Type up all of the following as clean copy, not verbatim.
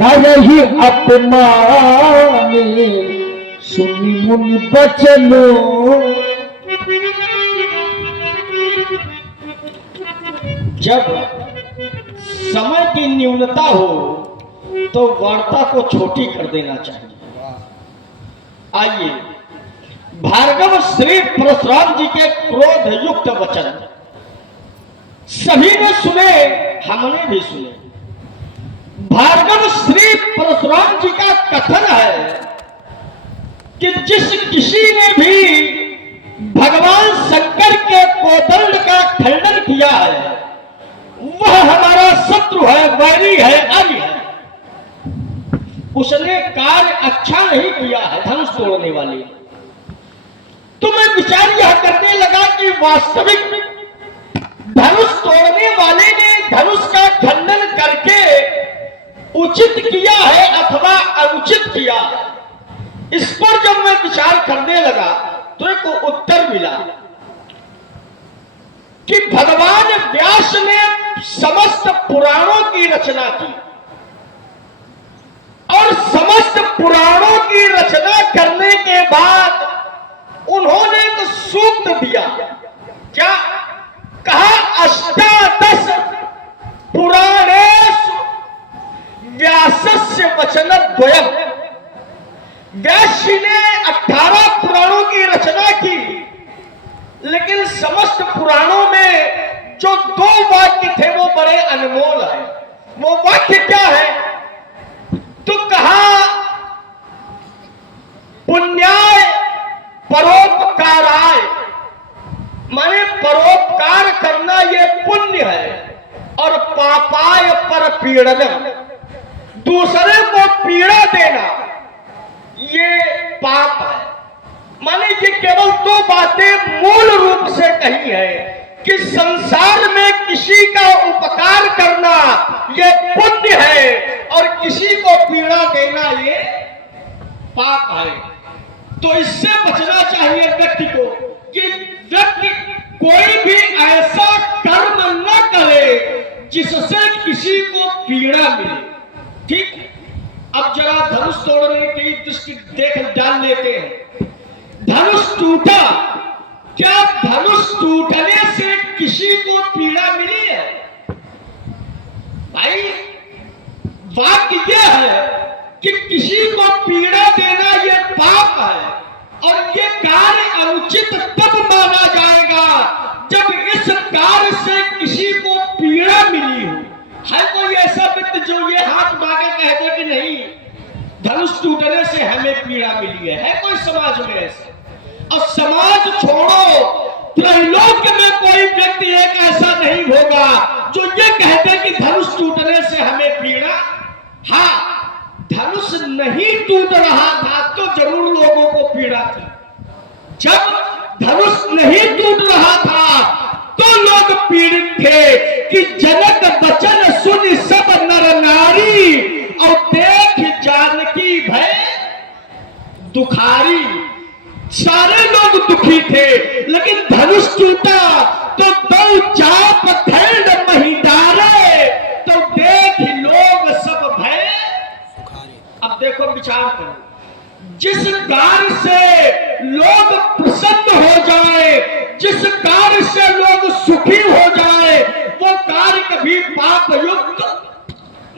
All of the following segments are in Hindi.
ही अपमाने सुनी मुनि बचनों। जब समय की न्यूनता हो तो वार्ता को छोटी कर देना चाहिए। आइए भार्गव श्री परशुराम जी के क्रोध युक्त वचन सभी ने सुने, हमने भी सुने। भार्गव श्री परशुराम जी का कथन है कि जिस किसी ने भी भगवान शंकर के कोदंड का खंडन किया है वह हमारा शत्रु है, वैरी है, आदि है। उसने कार्य अच्छा नहीं किया है धनुष तोड़ने वाले। तो मैं विचार यह करने लगा कि वास्तविक धनुष तोड़ने वाले ने धनुष का खंडन करके उचित किया है अथवा अनुचित किया। इस पर जब मैं विचार करने लगा तो एक उत्तर मिला कि भगवान व्यास ने समस्त पुराणों की रचना की और समस्त पुराणों की रचना करने के बाद उन्होंने एक सूक्त दिया। क्या कहा? अष्टादश पुराणेषु व्यासस्य वचनद्वयम्। व्यास जी ने 18 पुराणों की रचना की, लेकिन समस्त पुराणों में जो 2 वाक्य थे वो बड़े अनमोल है। वो वाक्य क्या है? तो कहा पुण्याय परोपकाराय, माने परोपकार करना ये पुण्य है, और पापाय पर पीड़नम, दूसरे को पीड़ा देना ये पाप है। माने ये केवल 2 बातें मूल रूप से कही है कि संसार में किसी का उपकार करना ये पुण्य है और किसी को पीड़ा देना ये पाप है। तो इससे बचना चाहिए व्यक्ति को कि व्यक्ति कोई भी ऐसा कर्म न करे जिससे किसी को पीड़ा मिले। ठीक, अब जरा धनुष तोड़ने की दृष्टि देख डाल लेते हैं। धनुष टूटा, क्या धनुष टूटने से किसी को पीड़ा मिली है? भाई वाक्य यह है कि किसी को पीड़ा देना यह पाप है और ये कार्य अनुचित तब माना जाएगा जब इस कार्य से किसी को पीड़ा मिली हो। है कोई ऐसा व्यक्ति जो ये हाथ मांगे कह दे कि नहीं धनुष टूटने से हमें पीड़ा मिली है कोई समाज में ऐसा? और समाज छोड़ो, त्रैलोक में कोई व्यक्ति एक ऐसा नहीं होगा जो ये कहते कि धनुष टूटने से हमें पीड़ा। हाँ, धनुष नहीं टूट रहा था तो जरूर लोगों को पीड़ा थी। जब धनुष नहीं टूट रहा था तो लोग पीड़ित थे कि जनक वचन सुन सब नर नारी और देख जानकी भय दुखारी। सारे लोग दुखी थे, लेकिन धनुष टूटा तो दो चाप खंड मही डारे तो देख लोग सब भय। अब देखो विचार करो, जिस कार्य से लोग प्रसन्न हो जाए, जिस कार्य से लोग सुखी हो जाए, वो कार्य कभी पाप युक्त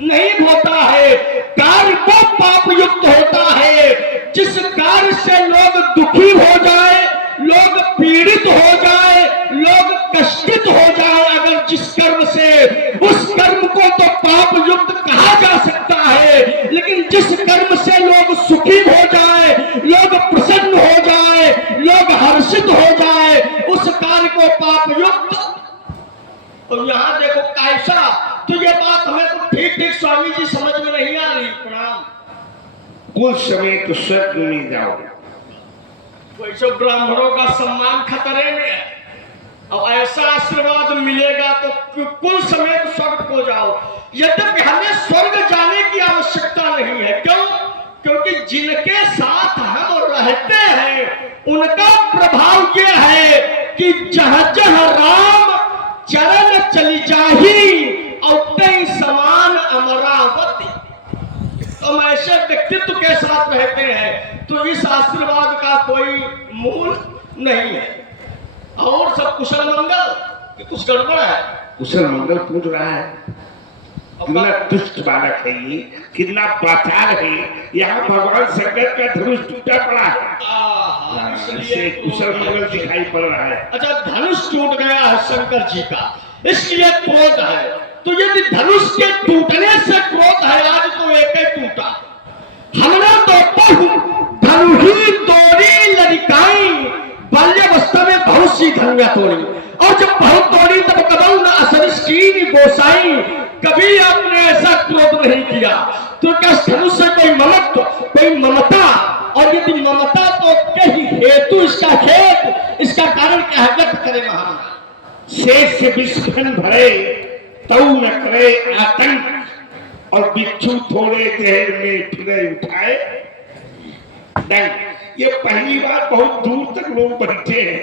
नहीं होता है। कार्य वो पाप युक्त होता है जिस कार्य से लोग दुखी हो जाए, लोग पीड़ित हो जाए, लोग कष्टित हो जाए। अगर जिस कर्म से, उस कर्म को तो पाप युक्त कहा जा सकता है, लेकिन जिस कर्म से लोग सुखी हो जाए, लोग प्रसन्न हो जाए, लोग हर्षित हो जाए, उस कार्य को पाप युक्त। तो यहां देखो कैसा, तो ये बात हमें तो ठीक ठीक स्वामी जी समझ में नहीं आ रही। प्रणाम। कुछ समय तो स्वर्ग में जाओ। वैसे ब्राह्मणों का सम्मान खतरे में है, और ऐसा आशीर्वाद मिलेगा तो कुल समेत स्वर्ग को जाओ। यद्यपि हमें स्वर्ग जाने की आवश्यकता नहीं है। क्यों? क्योंकि जिनके साथ हम रहते हैं उनका प्रभाव यह है कि जहां जहां राम चरण चली जाही और तई समान अमरावती। हम ऐसे व्यक्तित्व के साथ रहते हैं तो इस आशीर्वाद का कोई मूल नहीं है। और सब कुशल मंगल कि कुछ गड़बड़ है? कुशल मंगल पूछ रहा है। कितना दुष्ट बालक है ये, कितना बाचाल है। यहाँ भगवान शंकर का धनुष टूटा पड़ा है, इसलिए कुशल मंगल दिखाई पड़ रहा है। अच्छा, धनुष टूट गया है शंकर जी का, इसलिए क्रोध है। तो यदि धनुष के टूटने से क्रोध है, आज तो एक ही टूटा। हमने तो धनु ही तोड़ी लड़काई, बाल्यावस्था में बहुत सी धनुया तोड़ी, और जब बहुत तोड़ी तब कदम न असर की गोसाई। कभी आपने ऐसा क्रोध नहीं किया। तो क्या धनुष से कोई ममत्व, कोई ममता, और यदि ममता तो कहीं हेतु इसका खेत, इसका कारण क्या है? व्यक्त करे महाराज। शेष से विस्फन भरे तऊ न करे आतंक, और बिच्छू थोड़े देर में फिरे उठाए डंक। ये पहली बार बहुत दूर तक लोग बैठे हैं,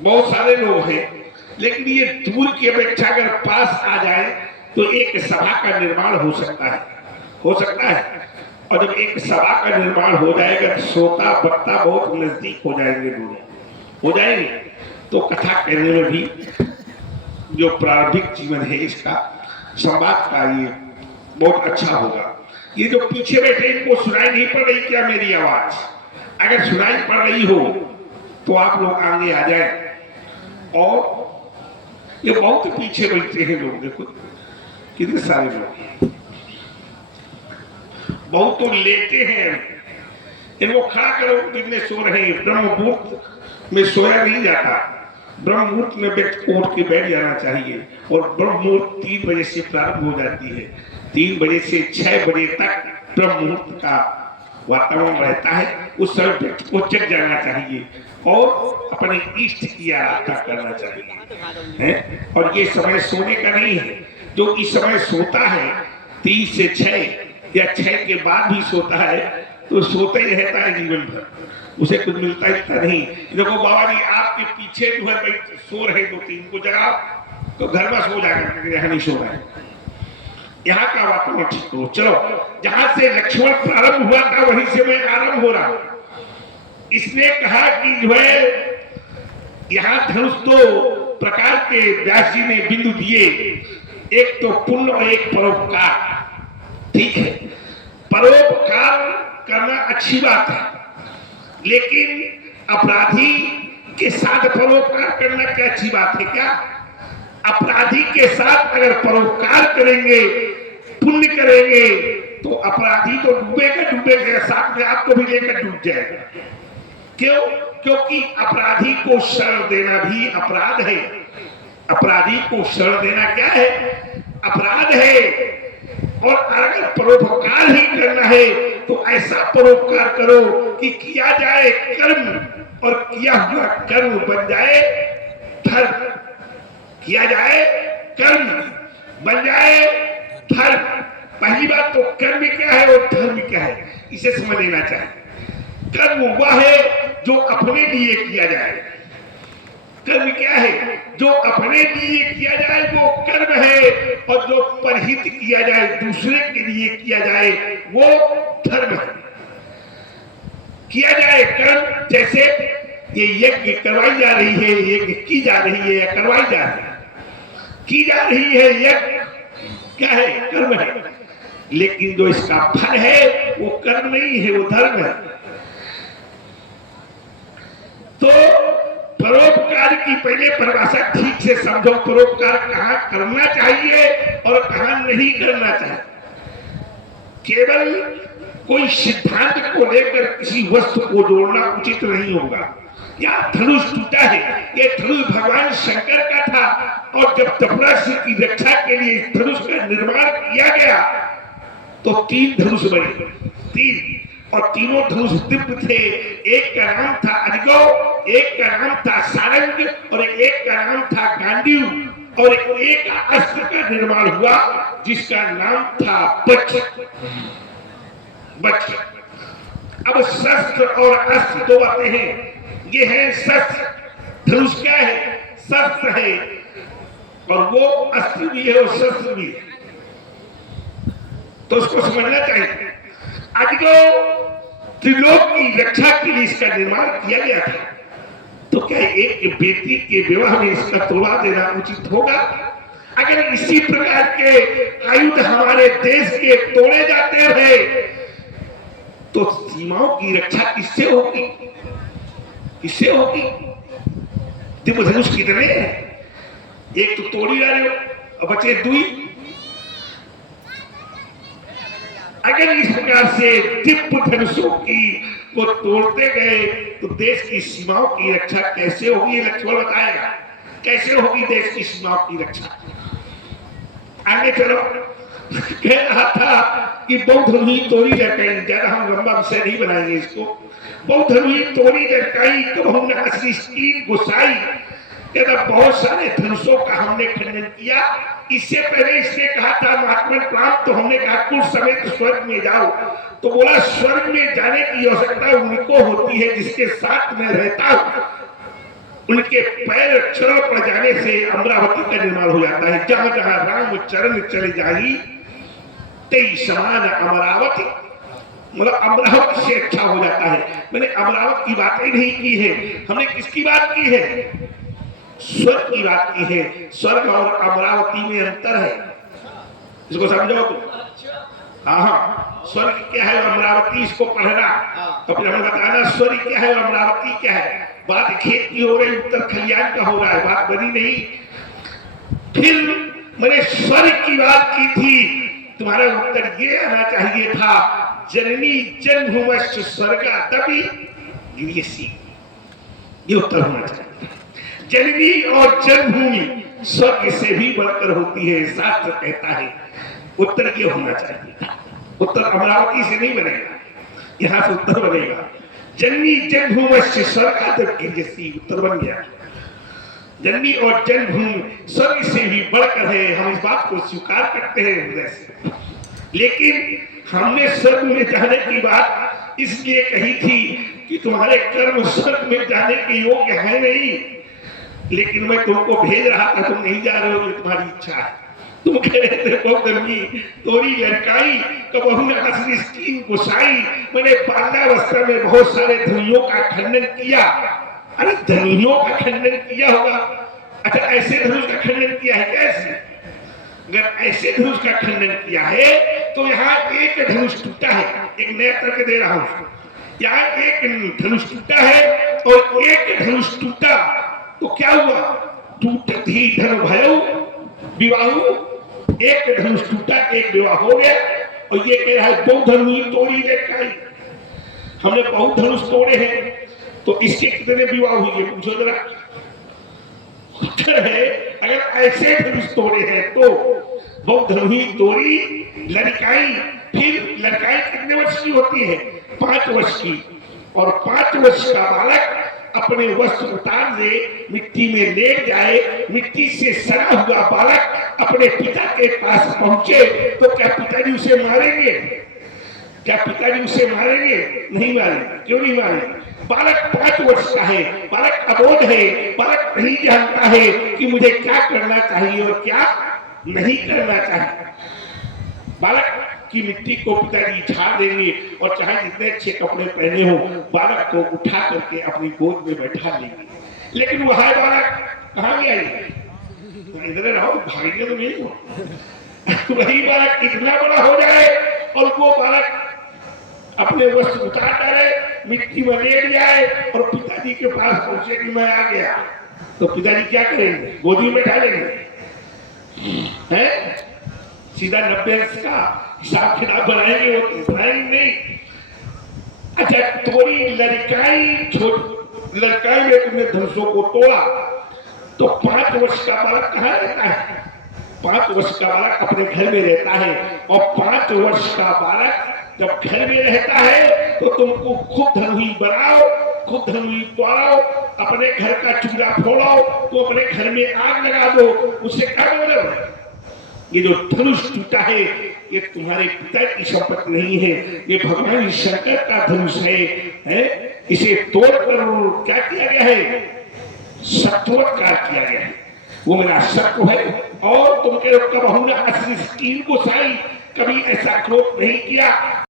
बहुत सारे लोग हैं, लेकिन ये दूर की अपेक्षा अगर पास आ जाए तो एक सभा का निर्माण हो सकता है, हो सकता है। और जब एक सभा का निर्माण हो जाएगा तो श्रोता वक्ता बहुत नजदीक हो जाएंगे, दोनों हो जाएंगे, तो कथा कहने में भी जो प्रारंभिक जीवन है इसका संवाद का ये बहुत अच्छा होगा। ये जो पीछे बैठे इनको सुनाई नहीं पड़ रही क्या मेरी आवाज? अगर सुनाई पड़ रही हो तो आप लोग आगे आ जाए। और ये बहुत पीछे बैठे हैं लोग, देखो कितने सारे लोग, बहुत तो लेते हैं। इनको खड़ा करो, कितने सो रहे हैं। ब्रह्म मुहूर्त में सोया नहीं जाता, ब्रह्म मुहूर्त में व्यक्ति उठ के बैठ जाना चाहिए। और ब्रह्म मुहूर्त 3 बजे से प्रारंभ हो जाती है, 3 बजे से 6 बजे तक ब्रह्म मुहूर्त का वातावरण रहता है। उस समय व्यक्ति को जग जाना चाहिए और अपने इष्ट की आराधना करना चाहिए है? और ये समय सोने का नहीं है। जो इस समय सोता है 3 से 6 या 6 के बाद भी सोता है तो सोता ही रहता है जीवन भर, उसे कुछ मिलता ही नहीं। देखो बाबा जी आपके पीछे जो है सो रहे 2-3 को जगाओ तो घर में सो जाकर यहाँ नहीं सो रहे, यहाँ का वातावरण ठीक हो। चलो, जहां से लक्ष्मण प्रारंभ हुआ था वहीं से मैं आरंभ हो रहा हूं। इसने कहा कि जो है यहाँ धनुष 2 प्रकार के व्यास जी ने बिंदु दिए, एक तो पुण्य और एक परोपकार। ठीक है, परोपकार करना अच्छी बात है, लेकिन अपराधी के साथ परोपकार करना क्या अच्छी बात है क्या? अपराधी के साथ अगर परोपकार करेंगे, पुण्य करेंगे, तो अपराधी तो डूबेगा, साथ में आपको भी लेकर डूब जाएगा। क्यों? क्योंकि अपराधी को शरण देना भी अपराध है। अपराधी को शरण देना क्या है? अपराध है। और अगर परोपकार ही करना है तो ऐसा परोपकार करो कि किया जाए कर्म और किया हुआ कर्म बन जाए धर्म, किया जाए कर्म बन जाए धर्म। पहली बात तो कर्म क्या है और धर्म क्या है, इसे समझ लेना चाहिए। कर्म वह है जो अपने लिए किया जाए, कर्म क्या है? जो अपने लिए किया जाए वो कर्म है, और जो परहित किया जाए, दूसरे के लिए किया जाए, वो धर्म है। किया जाए कर्म, जैसे ये यज्ञ करवाई जा रही है, यज्ञ की जा रही है या करवाई जा रही है, की जा रही है यज्ञ, क्या है? कर्म है। लेकिन जो इसका फल है वो कर्म नहीं है, वो धर्म है। तो परोपकार की पहले परिभाषा ठीक से समझो। परोपकार कहाँ करना चाहिए और कहाँ नहीं करना चाहिए। केवल कोई सिद्धांत को लेकर किसी वस्तु को जोड़ना उचित नहीं होगा। या धनुष टूटा है, ये धनुष भगवान शंकर का था, और जब चपरासी की रक्षा के लिए धनुष का निर्माण किया गया तो 3 धनुष बने, 3, और तीनों धनुष दिव्य थे। एक का नाम था अजगो, एक का नाम था सारंग, और एक का नाम था गांडीव, और एक अस्त्र का निर्माण हुआ जिसका नाम था वज्र। अब शस्त्र और अस्त्र 2 बातें हैं। ये है शस्त्र, धनुष क्या है? शस्त्र है, और वो अस्त्र भी है और शस्त्र भी है, तो उसको समझना चाहिए। आज को त्रिलोक की रक्षा के लिए इसका निर्माण किया गया था, तो क्या एक बेटी के विवाह में इसका तोड़वा देना उचित होगा? अगर इसी प्रकार के आयुध हमारे देश के तोड़े जाते रहे तो सीमाओं की रक्षा किससे होगी? किससे होगी? दिव्य धनुष कितने हैं? एक तो तोड़ी डाले और बचे दुई। अगर इस प्रकार से दिव्य धनुषों की को तोड़ते गए तो देश की सीमाओं की रक्षा कैसे होगी? लक्ष्मण बताएगा कैसे होगी देश की सीमाओं की रक्षा। आगे चलो। कह रहा था कि बौद्ध धनुष तोड़ी लड़काई, ज्यादा हम लंबा विषय नहीं बनाएंगे इसको। बौद्ध धनुष तोड़ी लड़काई तो हमने असली स्कीम घुसाई, कहता बहुत सारे धनुषों का हमने खंडन किया। इससे पहले इसने कहा था महात्मा प्राप्त, तो हमने कहा कुल समेत स्वर्ग में जाओ, तो बोला स्वर्ग में जाने की आवश्यकता उनको होती है जिसके साथ में रहता हूं। उनके पैर अक्षरों पर जाने से अमरावती का निर्माण हो जाता है। जहां जहां राम चरण चले जाई तेई समान अमरावती, मतलब अमरावती से अच्छा हो जाता है। मैंने अमरावती की बातें नहीं की है, हमने किसकी बात की है? स्वर्ग की बात की है। स्वर्ग और अमरावती में अंतर है, इसको समझो तुम। हाँ, स्वर्ग क्या है और अमरावती इसको पढ़ना, तो फिर हमें बताना स्वर्ग क्या है और अमरावती क्या है। बात खेत की हो रही, उत्तर खलियान का हो रहा है, बात बनी नहीं। फिर मैंने स्वर्ग की बात की थी, तुम्हारा उत्तर ये आना चाहिए था जननी जन्मभूमि स्वर्गा तभी गिरियसी, ये उत्तर होना चाहिए। जननी और जन्मभूमि स्वर्ग से भी बढ़कर होती है, शास्त्र कहता है। उत्तर ये होना चाहिए था। उत्तर अमरावती से नहीं बनेगा, यहां से उत्तर बनेगा जननी जन्मभूमि स्वर्ग तक गिरियसी, उत्तर बन गया। जननी और जन्मभूमि स्वर्ग से भी बढ़कर है, हम इस बात को स्वीकार करते हैं हृदय से। लेकिन हमने स्वर्ग में जाने की बात इसलिए कही थी कि तुम्हारे कर्म स्वर्ग में जाने के योग्य है नहीं, लेकिन मैं तुमको भेज रहा था, तुम नहीं जा रहे हो, ये तुम्हारी इच्छा है। तुम कह रहे थे बहुधर्मी तोरी लड़काई कबहू ने असली स्कीम घुसाई। मैंने बाल्यावस्था में बहुत सारे धनुषों का खंडन किया। अरे धनुषों का खंडन किया होगा, अच्छा ऐसे धनुष का खंडन किया है कैसे? अगर ऐसे धनुष का खंडन किया है तो यहाँ एक धनुष टूटा है, एक नया करके दे रहा हूँ। यहाँ एक धनुष टूटा है और एक धनुष टूटा तो क्या हुआ? टूट ही धन भयो विवाह, एक धनुष टूटा एक विवाह हो गया। और ये कह रहा है बहु धनुष तोड़ी लड़काई। हमने बहुत धनुष तोड़े हैं, तो इसके कितने विवाह हुए पूछो जरा। उत्तर है अगर ऐसे धनुष तोड़े हैं तो बहुत धनुष तोड़ी लड़काई। फिर लड़काई कितने वर्ष की होती है? 5 वर्ष की। और 5 वर्ष का बालक अपने वस्त्र उतार दे, मिट्टी में लेट जाए, मिट्टी से सना हुआ बालक अपने पिता के पास पहुंचे तो क्या पिताजी उसे मारेंगे? क्या पिताजी उसे मारेंगे? नहीं मारेंगे। क्यों नहीं मारेंगे? बालक 5 वर्ष का है, बालक अबोध है, बालक नहीं जानता है कि मुझे क्या करना चाहिए और क्या नहीं करना चाहिए। बालक की मिट्टी को पिताजी झाड़ देंगे और चाहे जितने अच्छे कपड़े पहने हो, बालक को उठा करके अपनी गोद में बैठा लेंगे। लेकिन वह बालक कहाँ गया? इधर रहो, भागने तो नहीं हो। वही बालक इतना बड़ा हो जाए और वो बालक अपने वस्त्र उतार डाले, मिट्टी में लेट जाए और पिताजी के पास पहुंचे कि मैं आ गया, तो पिताजी क्या करेंगे? गोदी में डालेंगे हैं? सीधा 90 अंश का हिसाब किताब बनाएंगे, वो बनाएंगे नहीं। अच्छा तोड़ी लड़काई, लड़काई में तुमने धनुषों को तोड़ा तो 5 वर्ष का बालक कहाँ रहता है? 5 वर्ष का बालक अपने घर में रहता है। और 5 वर्ष का बालक जब घर में रहता है तो तुमको खूब धनुष बनाओ, खूब धनुष तोड़ाओ, अपने घर का चूल्हा फोड़ाओ, तो अपने घर में आग लगा दो। उससे क्या मतलब? ये जो धनुष टूटा है ये तुम्हारे पिता की संपत्ति नहीं है, ये भगवान शंकर का धनुष है? इसे तोड़कर क्या किया गया है? सत्वोत्कार किया गया है। वो मेरा सत्व है। और तुम कह रहे हो कब हमने असली स्कीम को साई, कभी ऐसा क्रोध नहीं किया।